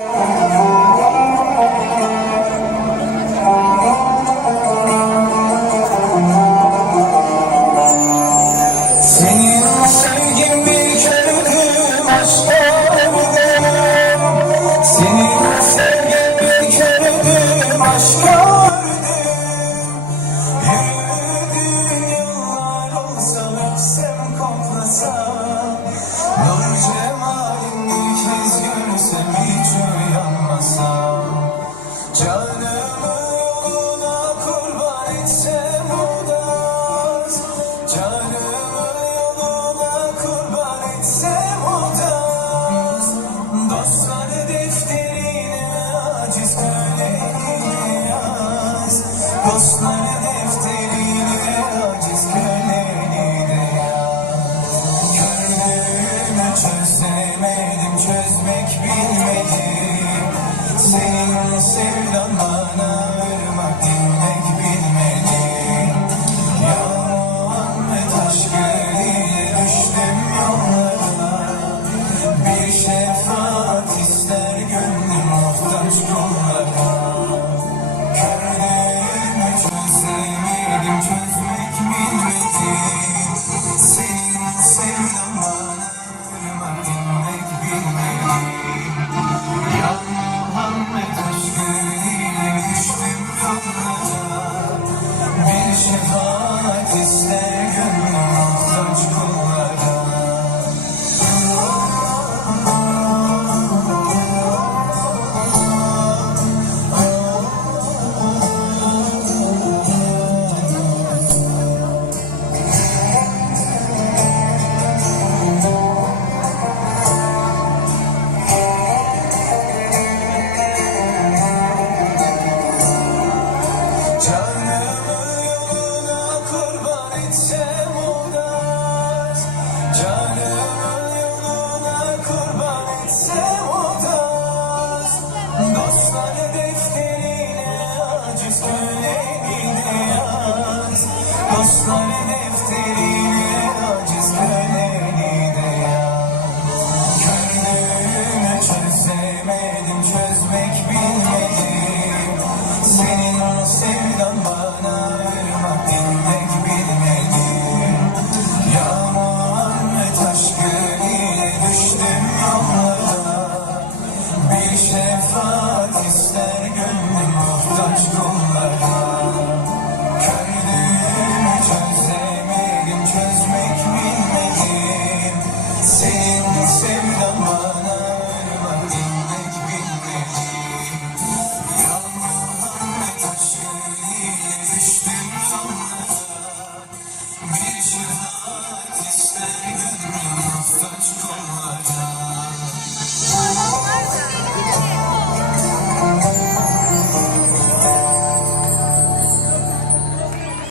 Senin sevgin bir kördü aşk gördüm. Senin sevgin bir kördü aşk gördüm. Yürüdüğün yıllar olsa öpsem koklasam, nur cemalini bir kez görsem hiç uyanmasam, canımı yoluna kurban etsem o da az. Canımı yoluna kurban etsem o da az. Dostlar defterine aciz köleliğini yaz. Dostlar defterine aciz köleliğini yaz. Gördüğümü çözemedim, çözmek bilmedim. Senin sevdan bana ırmak, dinmek bilmedim. Ya Muhammed aşkıyla düştüm yollara. Bir şefaat ister gönlüm muhtaç kullara. Gördüğümü çözemedim, çözmek bilmedim. Senin sevdan bana ırmak, dinmek bilmedim. Ya Muhammed aşkıyla düştüm yollara. Bir şefaat ister gönlüm muhtaç kullara. Canımı yoluna kurban etsem o da az. Canımı yoluna kurban etsem o da az. Dostlar defterine aciz köleliğini yaz. Dostlar defterine aciz köleliğini yaz. Gördüğümü çözemedim, çözmek bilmedim. Senin o sevdan bana ırmak, dinmek bilmedim. Ya Muhammed aşkıyla düştüm yollara. Bir şefaat ister